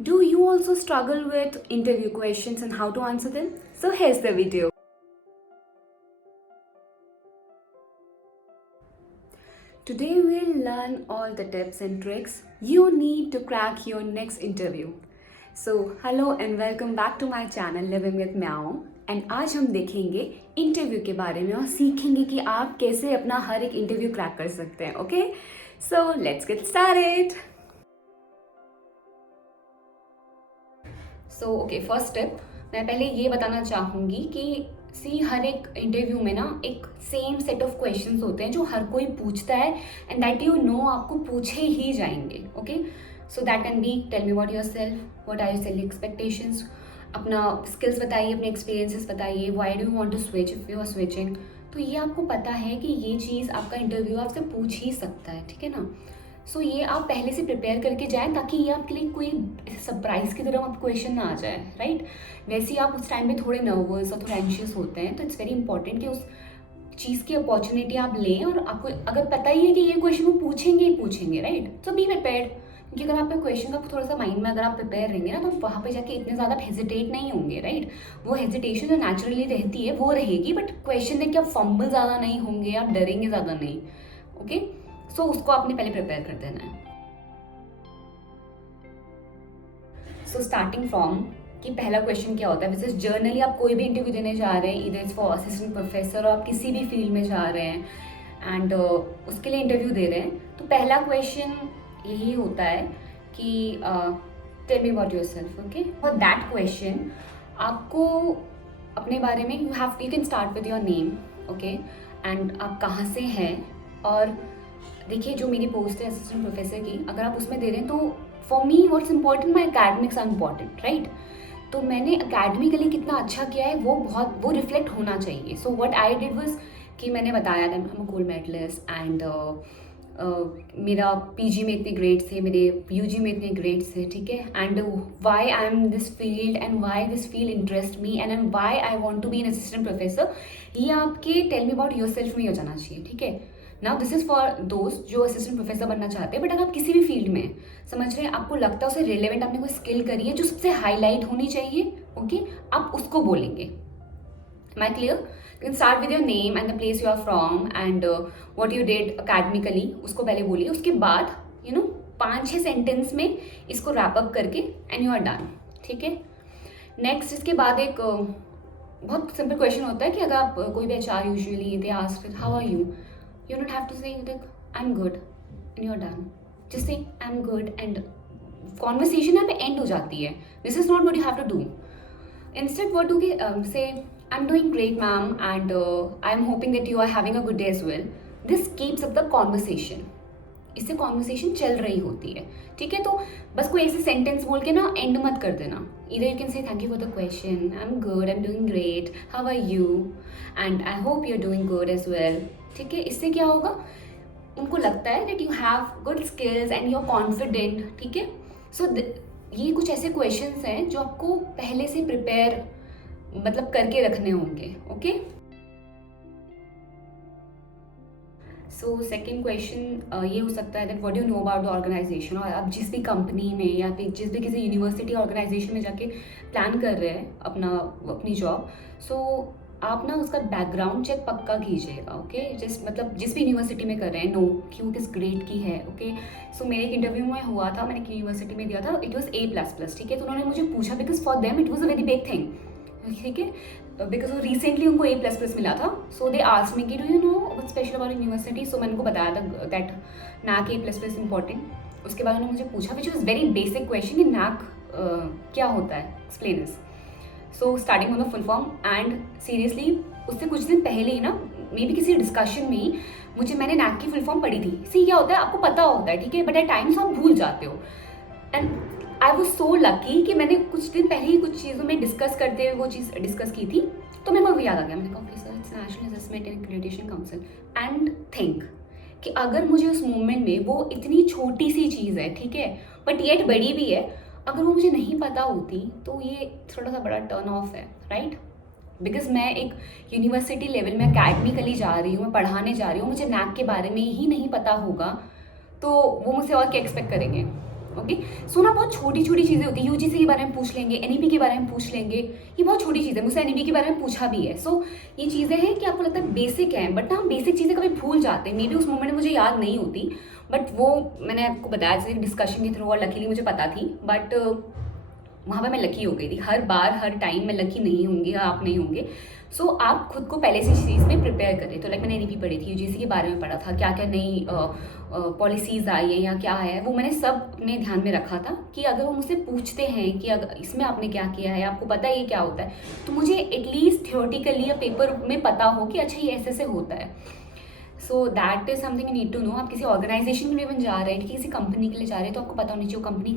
Do you also struggle with interview questions and how to answer them? So here's the video. Today we'll learn all the tips and tricks you need to crack your next interview. So hello and welcome back to my channel Living with Meow. And आज हम देखेंगे interview के बारे में और सीखेंगे कि आप कैसे अपना हर एक इंटरव्यू क्रैक कर सकते हैं. Okay, so let's get started. So okay, first step मैं पहले ये बताना चाहूँगी कि हर एक इंटरव्यू में ना एक सेम सेट ऑफ क्वेश्चंस होते हैं जो हर कोई पूछता है एंड दैट यू नो आपको पूछे ही जाएंगे. Okay, so that can be tell me about yourself, what are your self expectations, अपना स्किल्स बताइए, अपने एक्सपीरियंसेस बताइए, why do you want to switch if you are switching. तो ये आपको पता है कि ये चीज़ आपका इंटरव्यू आपसे पूछ ही सकता है, ठीक है ना. सो ये आप पहले से प्रिपेयर करके जाएं ताकि ये आपके लिए कोई सरप्राइज की तरह आप क्वेश्चन ना आ जाए, राइट. वैसे ही आप उस टाइम में थोड़े नर्वस और थोड़े एंशियस होते हैं, तो इट्स वेरी इंपॉर्टेंट कि उस चीज़ की अपॉर्चुनिटी आप लें और आपको अगर पता ही है कि ये क्वेश्चन वो पूछेंगे ही पूछेंगे, राइट. सो बी प्रिपेयर्ड, क्योंकि अगर आपके क्वेश्चन का थोड़ा सा माइंड में अगर आप प्रिपेयर रहेंगे ना, तो वहाँ पे जाके इतने ज़्यादा हेजिटेट नहीं होंगे, राइट. वो हेजिटेशन जो नेचुरली रहती है वो रहेगी, बट क्वेश्चन देख के आप फंबल ज़्यादा नहीं होंगे, आप डरेंगे ज़्यादा नहीं. ओके, सो उसको आपने पहले प्रिपेयर कर देना है. सो स्टार्टिंग फ्रॉम कि पहला क्वेश्चन क्या होता है. वैसे जर्नली आप कोई भी इंटरव्यू देने जा रहे हैं, इधर इट्स फॉर असिस्टेंट प्रोफेसर और आप किसी भी फील्ड में जा रहे हैं एंड उसके लिए इंटरव्यू दे रहे हैं, तो पहला क्वेश्चन यही होता है कि tell me about yourself. Okay, for that question आपको अपने बारे में you can start with your name. Okay, and आप कहाँ से हैं. और देखिए, जो मेरी पोस्ट है असिस्टेंट प्रोफेसर की, अगर आप उसमें दे रहे हैं तो for me what's important, my academics are important, right. तो मैंने अकेडमिकली कितना अच्छा किया है वो रिफ्लेक्ट होना चाहिए. So what I did was कि मैंने बताया था हम गोल्ड मेडलिस्ट एंड मेरा पीजी में इतने ग्रेड्स थे, मेरे यूजी में इतने ग्रेड्स थे, ठीक है. And why I am this field and why this field interest me and why I want to be an assistant professor. ये आपके टेल मी अबाउट योरसेल्फ में हो जाना चाहिए, ठीक है. नाउ दिस इज फॉर दोस्त जो असिस्टेंट प्रोफेसर बनना चाहते हैं, बट अगर आप किसी भी फील्ड में समझ रहे हैं, आपको लगता है उसे रिलेवेंट आपने कोई स्किल करी है जो सबसे हाईलाइट होनी चाहिए, ओके, आप उसको बोलेंगे. Am I clear? You can start with your name and the place you are from and what you did academically. उसको पहले बोलिए, उसके बाद 5-6 सेंटेंस में इसको रैप अप करके एंड यू आर डन, ठीक है. नेक्स्ट इसके बाद एक बहुत सिंपल क्वेश्चन होता है कि अगर आप कोई भी HR usually they ask how are you, you don't have to say I am good and you are done. Just say I am good and conversation यहाँ पे एंड हो जाती है. This is not what you have to do. Instead what do say I'm doing great, ma'am, and I'm hoping that you are having a good day as well. This keeps up the conversation. इससे conversation चल रही होती है, ठीक है. तो बस कोई ऐसे सेंटेंस बोल के ना एंड मत कर देना. इधर you can say thank you for the question, I am good, I am doing great, how are you and I hope you are doing good as well, ठीक है. इससे क्या होगा, उनको लगता है that you have good skills and you are confident, ठीक है. सो ये कुछ ऐसे क्वेश्चंस हैं जो आपको पहले से प्रिपेयर मतलब करके रखने होंगे. ओके, सो सेकेंड क्वेश्चन ये हो सकता है that what you know about the organization. और आप जिस भी कंपनी में या फिर जिस भी किसी यूनिवर्सिटी ऑर्गेनाइजेशन में जाके प्लान कर रहे हैं अपनी जॉब, सो आप ना उसका बैकग्राउंड चेक पक्का कीजिएगा. ओके, मतलब जिस भी यूनिवर्सिटी में कर रहे हैं, नो कि वो किस ग्रेड की है. ओके, सो मेरे एक इंटरव्यू में हुआ था, मैंने यूनिवर्सिटी में दिया था, इट वॉज A++, ठीक है. तो उन्होंने मुझे पूछा because for them it was a very big thing, ठीक है, बिकॉज वो रिसेंटली उनको A++ मिला था. सो दे आस्क्ड मी कि do you know what special about university. So मैंने उनको बताया था दैट NAAC A++ इंपॉर्टेंट. उसके बाद उन्होंने मुझे पूछा which was very basic question कि NAAC क्या होता है, explain this. So starting on the full form and seriously उससे कुछ दिन पहले ही ना मे बी किसी डिस्कशन में ही मैंने NAAC की फुल फॉर्म पढ़ी थी. सी क्या होता है आपको पता होता है, ठीक है, बट एट टाइम्स आप भूल जाते हो. And I was so lucky कि मैंने कुछ दिन पहले ही कुछ चीज़ों में डिस्कस करते हुए वो चीज़ डिस्कस की थी, तो मेरे को याद आ गया. मैंने कहा sir it's national assessment and accreditation council. And think कि अगर मुझे उस मोमेंट में वो इतनी छोटी सी चीज़ है, ठीक है, बट येट बड़ी भी है, अगर वो मुझे नहीं पता होती तो ये थोड़ा सा बड़ा टर्न ऑफ है, राइट. बिकॉज मैं एक यूनिवर्सिटी लेवल में अकेडमिकली जा रही हूँ, मैं पढ़ाने जा रही हूँ, मुझे NAAC के बारे में ही नहीं पता होगा तो वो मुझसे और क्या एक्सपेक्ट करेंगे. ओके। सो ना बहुत छोटी छोटी चीज़ें होती है, यूजीसी के बारे में पूछ लेंगे, एनईपी के बारे में पूछ लेंगे, ये बहुत छोटी चीज़ है, मुझसे एनईपी के बारे में पूछा भी है। सो ये चीज़ें हैं कि आपको लगता है बेसिक है, बट ना हम बेसिक चीज़ें कभी भूल जाते हैं, मे बी उस मोमेंट में मुझे याद नहीं होती, बट वो मैंने आपको बताया जैसे डिस्कशन के थ्रू, और लकीली मुझे पता थी, बट वहाँ पे मैं लकी हो गई थी। हर बार हर टाइम मैं लकी नहीं होंगी, आप नहीं होंगे। सो आप खुद को पहले से चीज़ में प्रिपेयर करें। तो लाइक मैंने एनईपी पढ़ी थी, यूजीसी के बारे में पढ़ा था, क्या क्या नई पॉलिसीज़ आई है या क्या है, वो मैंने सब अपने ध्यान में रखा था कि अगर वो मुझसे पूछते हैं कि अगर इसमें आपने क्या किया है, आपको पता है ये क्या होता है, तो मुझे एटलीस्ट थियोरेटिकली या पेपर में पता हो कि अच्छा ये ऐसे होता है। So that is something you need to know. आप किसी ऑर्गेनाइजेशन के लिए बन जा रहे हैं, किसी कंपनी के लिए जा रहे हैं, तो आपको पता होनी चाहिए वो कंपनी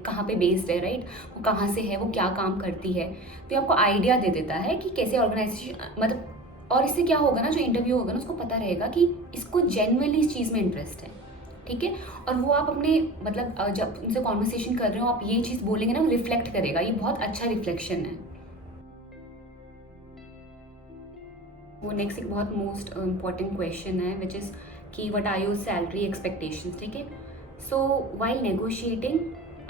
कहाँ पे बेस्ड है, राइट, वो कहाँ से है, वो क्या काम करती है, तो आपको आइडिया दे देता है कि कैसे ऑर्गेनाइजेशन मतलब। और इससे क्या होगा ना, जो इंटरव्यू होगा ना उसको पता रहेगा कि इसको जेन्युइनली इस चीज़ में इंटरेस्ट है, ठीक है। और वो आप अपने मतलब जब उनसे कॉन्वर्सेशन कर रहे हो आप ये चीज़ बोलेंगे ना, रिफ्लेक्ट करेगा, ये बहुत अच्छा रिफ्लेक्शन है। वो नेक्स्ट एक बहुत मोस्ट इम्पॉर्टेंट क्वेश्चन है विच इज़ कि what are your salary expectations, ठीक है। So while negotiating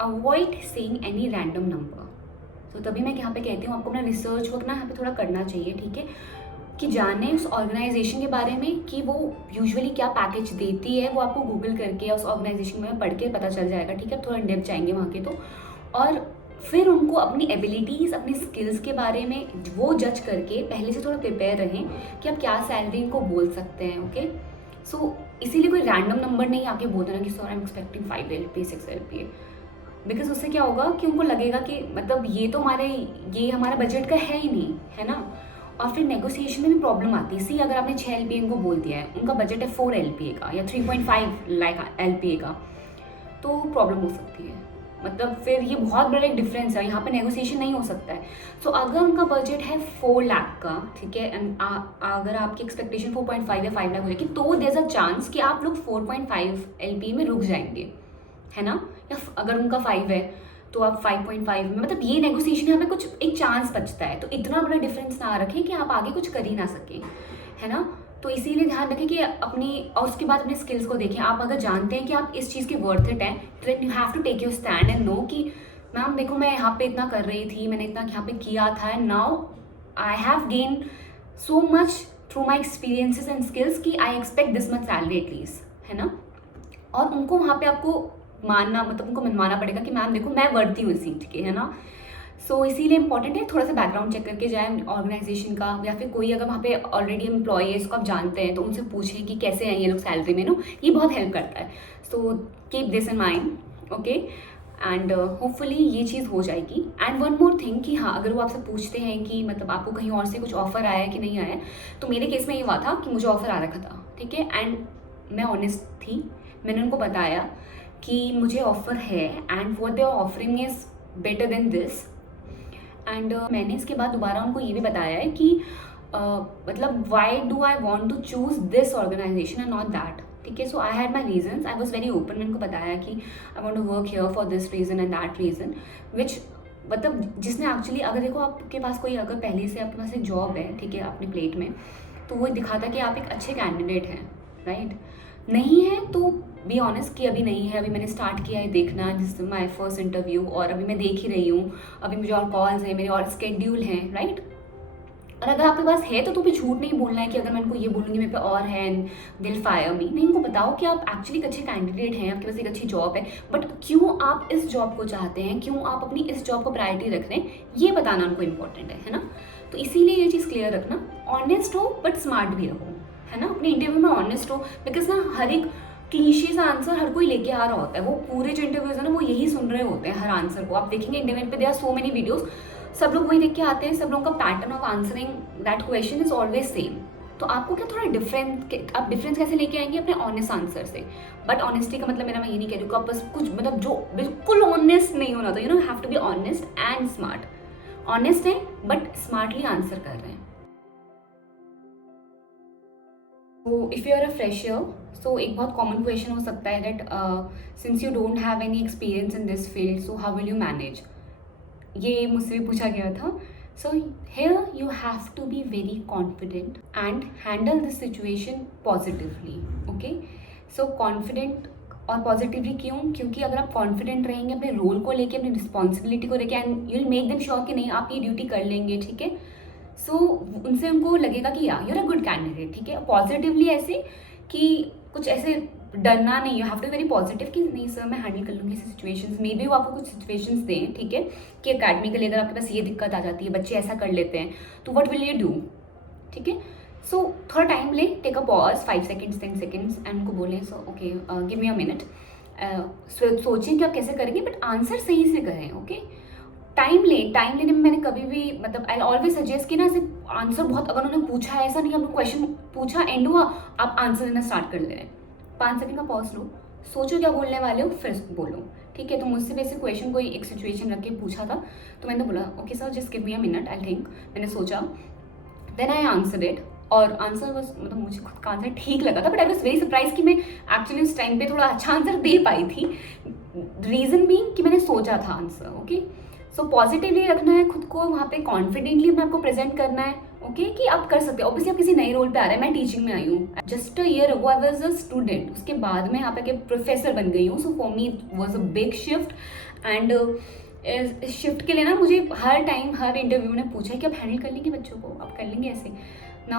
avoid saying any random number. तो तभी मैं यहाँ पे कहती हूँ आपको अपना रिसर्च वर्क ना यहाँ पे थोड़ा करना चाहिए, ठीक है, कि जाने उस ऑर्गेनाइजेशन के बारे में कि वो यूजुअली क्या पैकेज देती है, वो आपको गूगल करके या उस ऑर्गेनाइजेशन में पढ़ के पता चल जाएगा, ठीक है। थोड़ा डेप्थ जाएंगे वहाँ के तो, और फिर उनको अपनी एबिलिटीज़ अपनी स्किल्स के बारे में वो जज करके पहले से थोड़ा प्रिपेयर रहें कि आप क्या सैलरी इनको बोल सकते हैं, ओके। सो इसीलिए कोई रैंडम नंबर नहीं आके बोल देना कि sir I am expecting 5 LPA 6 LPA, because उससे क्या होगा कि उनको लगेगा कि मतलब ये हमारा बजट का है ही नहीं, है ना। और फिर नेगोशिएशन में भी प्रॉब्लम आती है। सी अगर आपने 6 LPA को बोल दिया है, उनका बजट है 4 LPA का या 3.5 लाख LPA का, तो प्रॉब्लम हो सकती है। मतलब फिर ये बहुत बड़ा एक डिफरेंस है, यहाँ पे नेगोशिएशन नहीं हो सकता है। सो अगर उनका बजट है 4 लाख का, ठीक है, एंड अगर आपकी एक्सपेक्टेशन 4.5 या 5 लाख हो जाएगी, तो देयर इज अ चांस कि आप लोग 4.5 LPA में रुक जाएंगे, है ना। या अगर उनका 5 है तो आप 5.5 में, मतलब ये नेगोशिएशन यहाँ पे कुछ एक चांस बचता है। तो इतना बड़ा डिफरेंस ना रखें कि आप आगे कुछ कर ही ना सकें, है ना। तो इसीलिए ध्यान रखें कि अपनी, और उसके बाद अपने स्किल्स को देखें। आप अगर जानते हैं कि आप इस चीज़ की वर्थ इट हैं, तो then you have to take your stand and know कि मैम देखो मैं यहाँ पे इतना कर रही थी, मैंने इतना यहाँ पे किया था, and now I have gain so much through my experiences and skills कि I expect this much salary at least, है ना। और उनको वहाँ पे आपको मानना, मतलब उनको मनवाना पड़ेगा कि मैम देखो मैं वर्ती हूँ इस सीट के, है ना। सो इसीलिए इंपॉर्टेंट है थोड़ा सा बैकग्राउंड चेक करके जाए ऑर्गेनाइजेशन का, या फिर कोई अगर वहाँ पे ऑलरेडी एम्प्लॉय है इसको आप जानते हैं तो उनसे पूछें कि कैसे हैं ये लोग सैलरी में, नो, ये बहुत हेल्प करता है। So keep this in mind, okay, and hopefully ये चीज़ हो जाएगी। एंड वन मोर थिंग कि हाँ, अगर वो आपसे पूछते हैं कि मतलब आपको कहीं और से कुछ ऑफर आया है कि नहीं आया है, तो मेरे केस में ये हुआ था कि मुझे ऑफर आ रखा था, ठीक है, एंड मैं ऑनेस्ट थी, मैंने उनको बताया कि मुझे ऑफर है and what they are offering is better than this. एंड मैंने इसके बाद दोबारा उनको ये भी बताया है कि मतलब why do I want to choose this organisation and not that, ठीक है। So I had my reasons, I was very open, मैंने उनको बताया कि I want to work here for this reason and that reason, which मतलब जिसने actually, अगर देखो आपके पास कोई, अगर पहले से आपके पास एक जॉब है, ठीक है, अपने प्लेट में, तो वो दिखाता है कि आप एक अच्छे कैंडिडेट हैं, राइट। नहीं है तो बी ऑनेस्ट कि अभी नहीं है, अभी मैंने स्टार्ट किया है देखना, this is my first interview, और अभी मैं देख ही रही हूँ, अभी मुझे और कॉल्स हैं, मेरे और स्केड्यूल हैं, राइट। और अगर आपके पास है तो भी झूठ नहीं बोलना है कि अगर मैं उनको ये बोलूँगी मेरे पे और है एंड दिल फायर मी, नहीं, उनको बताओ कि आप एक्चुअली एक अच्छे कैंडिडेट हैं, आपके पास एक अच्छी जॉब है, बट क्यों आप इस जॉब को चाहते हैं, क्यों आप अपनी इस जॉब को प्रायोरिटी रख रहे हैं, ये बताना उनको इंपॉर्टेंट है ना। तो इसीलिए ये चीज़ क्लियर रखना, ऑनेस्ट हो बट स्मार्ट भी रहो, है ना, अपने इंटरव्यू में ऑनेस्ट हो, बिकॉज ना हर एक क्लीशे सा आंसर हर कोई लेके आ रहा होता है, वो पूरे जो इंटरव्यूज है ना वो यही सुन रहे होते हैं हर आंसर को। आप देखेंगे इंटरनेट पे, there are so many videos, सब लोग वही देख के आते हैं, सब लोगों का pattern of answering that question is always same. तो आपको क्या थोड़ा आप डिफरेंस कैसे लेके आएंगे अपने ऑनेस्ट आंसर से। बट ऑनेस्टी का मतलब मेरा, मैं ये नहीं कह रही हूँ आप बस कुछ मतलब जो बिल्कुल ऑनेस्ट नहीं होना, तो you know have to be honest and smart. Honest है बट स्मार्टली आंसर कर रहे हैं। तो if you are a fresher, so एक बहुत कॉमन क्वेश्चन हो सकता है that since you don't have any experience in this field, so how will you manage. ये मुझसे भी पूछा गया था। So here you have to be very confident and handle this situation positively, okay. So confident और positively क्यों? क्योंकि अगर आप कॉन्फिडेंट रहेंगे अपने रोल को लेके, अपनी रिस्पॉन्सिबिलिटी को लेके, and you will make them sure कि नहीं आप ये ड्यूटी कर लेंगे, ठीक है। सो उनसे उनको लगेगा कि या यूर अ गुड कैंडिडेट, ठीक है। पॉजिटिवली ऐसे कि कुछ ऐसे डरना नहीं, you have to very positive कि नहीं सर मैं हैंडल कर लूँगी ऐसी सिचुएशंस। मे बी वो आपको कुछ सिचुएशंस दें, ठीक है, कि अकेडमिकली अगर आपके पास ये दिक्कत आ जाती है, बच्चे ऐसा कर लेते हैं, तो व्हाट विल यू डू, ठीक है। सो थोड़ा टाइम ले, take a pause 5 seconds 10 seconds and उनको बोलें so okay give me a minute, सोचें कि आप कैसे करेंगे, बट आंसर सही से करें, ओके। टाइम लेने में मैंने कभी भी मतलब आई ऑलवेज सजेस्ट कि ना ऐसे आंसर बहुत, अगर उन्होंने पूछा है, ऐसा नहीं आपने क्वेश्चन पूछा एंड हुआ आप आंसर देना स्टार्ट कर ले रहे हैं। 5 सेकंड का पॉज लो, सोचो क्या बोलने वाले हो, फिर बोलो, ठीक है। तो मुझसे वैसे क्वेश्चन कोई एक सिचुएशन रख के पूछा था, तो मैंने बोला okay sir just give me a minute I think, मैंने सोचा, देन आई आंसर इट, और आंसर बस मतलब मुझे खुद का आंसर ठीक लगा था, but I was very surprise कि मैं एक्चुअली उस टाइम पे थोड़ा अच्छा आंसर दे पाई थी। रीज़न भी कि मैंने सोचा था आंसर, ओके। सो पॉजिटिवली रखना है खुद को, वहाँ पे कॉन्फिडेंटली अपने आपको प्रेजेंट करना है, ओके, कि आप कर सकते हो। ऑब्वियसली आप किसी नए रोल पे आ रहे हैं, मैं टीचिंग में आई हूँ, just a year ago I was a student, उसके बाद में यहाँ पे प्रोफेसर बन गई हूँ। So for me it was a big shift, and इस शिफ्ट के लिए ना मुझे हर टाइम हर इंटरव्यू में पूछा कि आप हैंडल कर लेंगे बच्चों को, आप कर लेंगे ऐसे ना।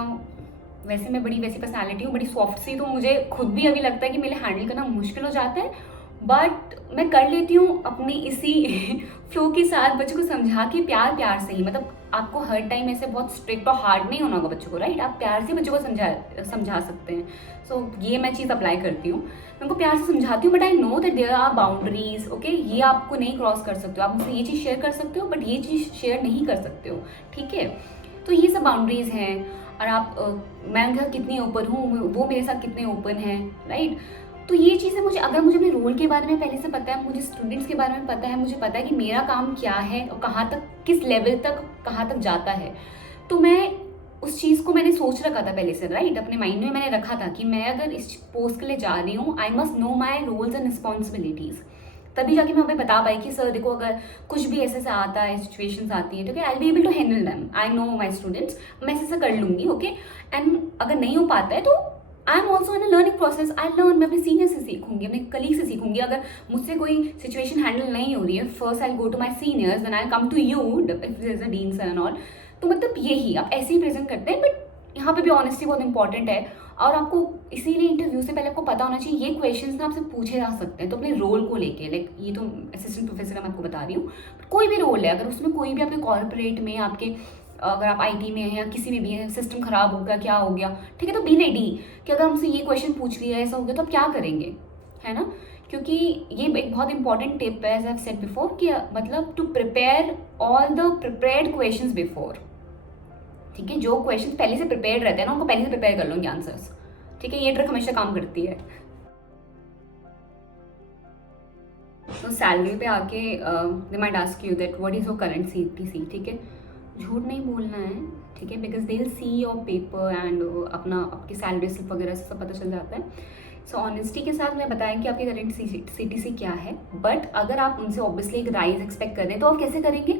वैसे मैं बड़ी वैसी पर्सनालिटी हूँ, बड़ी सॉफ्ट सी, तो मुझे खुद भी अभी लगता है कि मेरे हैंडल करना मुश्किल हो जाता है, बट मैं कर लेती हूँ अपनी इसी फ्लो के साथ, बच्चों को समझा के प्यार से ही। मतलब आपको हर टाइम ऐसे बहुत स्ट्रिक्ट और हार्ड नहीं होना होगा बच्चों को, राइट। आप प्यार से बच्चों को समझा सकते हैं। सो ये मैं चीज़ अप्लाई करती हूँ, मैं उनको प्यार से समझाती हूँ, but I know that there are boundaries, okay. ये आपको नहीं क्रॉस कर सकते हो, आप मुझसे ये चीज़ शेयर कर सकते हो, बट ये चीज़ शेयर नहीं कर सकते हो, ठीक है। तो ये सब बाउंड्रीज हैं, और आप मैं उनके साथ कितनी ओपन हूँ, वो मेरे साथ कितने ओपन हैं, राइट। तो ये चीज़ें मुझे, अगर मुझे अपने रोल के बारे में पहले से पता है, मुझे स्टूडेंट्स के बारे में पता है, मुझे पता है कि मेरा काम क्या है और कहाँ तक, किस लेवल तक कहाँ तक जाता है, तो मैं उस चीज़ को मैंने सोच रखा था पहले से, राइट। अपने माइंड में मैंने रखा था कि मैं अगर इस पोस्ट के लिए जा रही हूँ, I must know my roles and responsibilities. तभी जाके मैं वहाँ पे बता पाई कि सर देखो अगर कुछ भी ऐसे से आता है, सिचुएशंस आती है, तो I be able to handle them, I know my students, मैं ऐसे कर लूँगी, ओके। एंड अगर नहीं हो पाता है तो I am also in a learning process, I learn, मैं अपने सीनियर से सीखूंगी, अपने कलीग से सीखूंगी। अगर मुझसे कोई सिचुएशन हैंडल नहीं हो रही है, first I go to my seniors, then I come to you if there is a dean sir and all. तो मतलब यही आप ऐसे ही प्रेजेंट करते हैं, बट यहाँ पे भी ऑनेस्टी बहुत इंपॉर्टेंट है, और आपको इसीलिए इंटरव्यू से पहले आपको पता होना चाहिए ये क्वेश्चंस ना आपसे पूछे जा सकते हैं। तो अपने रोल को लेके, लाइक ये तो असिस्टेंट प्रोफेसर मैं आपको बता रही हूँ, कोई भी रोल है, अगर उसमें कोई भी आपके कॉर्पोरेट में, आपके अगर आप आईटी में हैं या किसी में भी हैं, सिस्टम खराब हो गया, क्या हो गया, ठीक है, तो बी रेडी कि अगर हमसे ये क्वेश्चन पूछ लिया, ऐसा हो गया, तो आप क्या करेंगे, है ना। क्योंकि ये एक बहुत इंपॉर्टेंट टिप है, as I have said before, कि मतलब to prepare all the prepared questions before, ठीक है। जो क्वेश्चन पहले से प्रिपेयर्ड रहते हैं ना, उनको पहले से प्रिपेयर कर लोगे आंसर्स, ठीक है। ये ट्रिक हमेशा काम करती है। तो सैलरी पे आके they might ask you that what is your current CTC, ठीक है। झूठ नहीं बोलना है, ठीक है, because they will see your paper and अपना आपकी सैलरी स्लिप वगैरह से सब पता चल जाता है। सो ऑनेस्टी के साथ मैं बताया कि आपकी करंट CTC क्या है, बट अगर आप उनसे ऑब्वियसली एक राइज एक्सपेक्ट कर रहे हैं, तो आप कैसे करेंगे?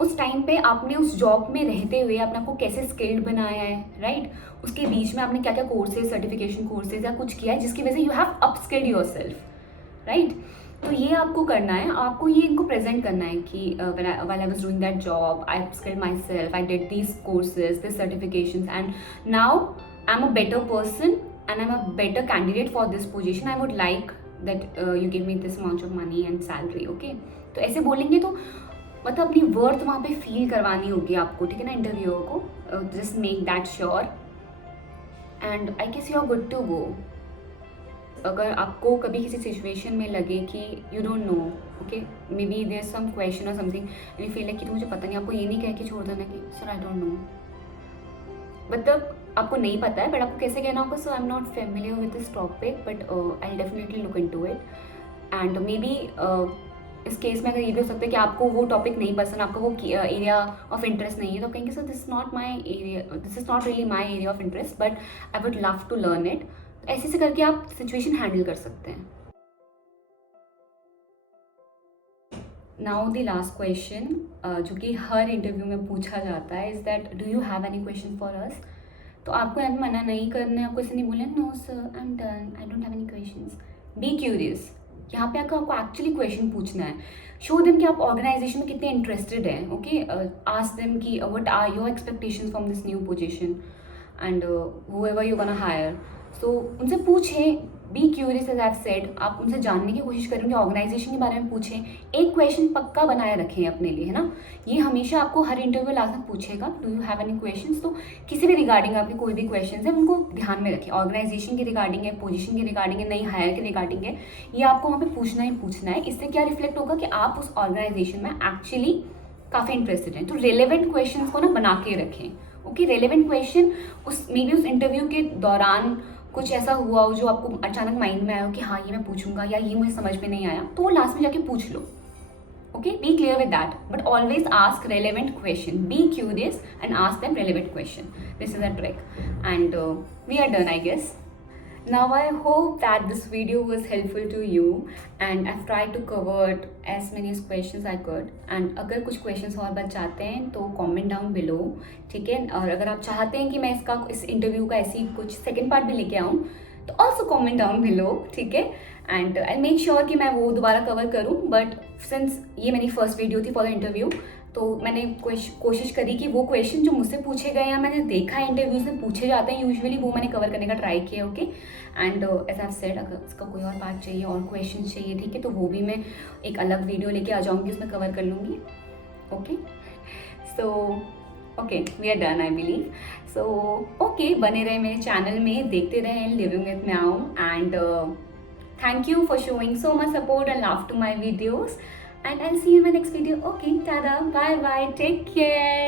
उस टाइम पे आपने उस जॉब में रहते हुए आपने आपको कैसे स्किल्ड बनाया है, राइट। उसके बीच में आपने क्या क्या कोर्सेज, सर्टिफिकेशन कोर्सेज या कुछ किया है जिसकी वजह से यू हैव अपस्किल्ड योरसेल्फ, राइट। तो ये आपको करना है, आपको ये इनको प्रेजेंट करना है कि while I was doing that job I upskilled myself, I did these courses, this certifications, and now I am a better person and I am a better candidate for this position, I would like that you give me this amount of money and salary, okay. तो ऐसे बोलेंगे तो मतलब अपनी worth वहाँ पे feel करवानी होगी आपको, ठीक है ना, इंटरव्यूअर को। Just make that sure and I guess you are good to go. अगर आपको कभी किसी सिचुएशन में लगे कि you don't know, okay, maybe there some question और something and you feel like कि तो मुझे पता नहीं, आपको ये नहीं कह के छोड़ देना कि सर आई डोंट नो, मतलब आपको नहीं पता है, बट आपको कैसे कहना होगा, sir I am not familiar with this topic, but I definitely look into it. And may be इस केस में अगर ये भी हो सकता है कि आपको वो टॉपिक नहीं पसंद, आपका वो एरिया ऑफ इंटरेस्ट नहीं है, तो कहेंगे sir this not my area, this is not really my area of interest, but I would love to learn it. ऐसे से करके आप सिचुएशन हैंडल कर सकते हैं। नाउ द लास्ट क्वेश्चन जो कि हर इंटरव्यू में पूछा जाता है, is that do you have any question for us. तो आपको यहाँ पे मना नहीं करना है, आपको ऐसे नहीं बोलना no sir I am done, I don't have any questions. Be curious, यहाँ पे आपको एक्चुअली क्वेश्चन पूछना है। शो देम कि आप ऑर्गेनाइजेशन में कितने इंटरेस्टेड हैं। ओके, आस्क देम कि what are your expectations from this new position and whoever you're gonna hire। सो उनसे पूछें, be curious as I said, आप उनसे जानने की कोशिश करें, उनके ऑर्गेनाइजेशन के बारे में पूछें। एक क्वेश्चन पक्का बनाए रखें अपने लिए, है ना। ये हमेशा आपको हर इंटरव्यू लास्ट में पूछेगा, do you have any questions. तो किसी भी रिगार्डिंग आपके कोई भी क्वेश्चन है उनको ध्यान में रखें। ऑर्गेनाइजेशन के रिगार्डिंग है, पोजीशन के रिगार्डिंग है, नई हायर के रिगार्डिंग है, ये आपको वहाँ पे पूछना ही पूछना है। इससे क्या रिफ्लेक्ट होगा कि आप उस ऑर्गेनाइजेशन में एक्चुअली काफ़ी इंटरेस्टेड हैं। तो रेलेवेंट क्वेश्चन को ना बना के रखें। ओके, रेलेवेंट क्वेश्चन उस मे बी उस इंटरव्यू के दौरान कुछ ऐसा हुआ हो जो आपको अचानक माइंड में आया हो कि हाँ ये मैं पूछूंगा, या ये मुझे समझ में नहीं आया, तो वो लास्ट में जाके पूछ लो। Okay, be clear with that, but always ask relevant question. Be curious and ask them relevant question. This is a trick and we are done I guess. Now I hope that this video was helpful to you and I've tried to cover as many questions I could, and अगर कुछ questions और बच जाते हैं तो comment down below, ठीक है। और अगर आप चाहते हैं कि मैं इस इंटरव्यू का ऐसी कुछ सेकेंड पार्ट भी लेके आऊँ तो also comment down below, ठीक है। एंड आई मेक श्योर कि मैं वो दोबारा कवर करूँ, बट सिंस ये मेरी फर्स्ट वीडियो थी फॉर द इंटरव्यू, तो मैंने कोशिश करी कि वो क्वेश्चन जो मुझसे पूछे गए या मैंने देखा है इंटरव्यूज में पूछे जाते हैं यूजुअली, वो मैंने कवर करने का ट्राई किया। Okay, and as I said, अगर उसका कोई और पार्ट चाहिए और क्वेश्चन चाहिए, ठीक है, तो वो भी मैं एक अलग वीडियो लेके आ जाऊँगी, उसमें कवर कर लूँगी। Okay, so okay, we are done I believe. So okay, बने रहे मेरे चैनल में, देखते रहें living with meow, and thank you for showing so much support and love to my videos, and I'll see you in my next video. Okay, tada, bye bye, take care.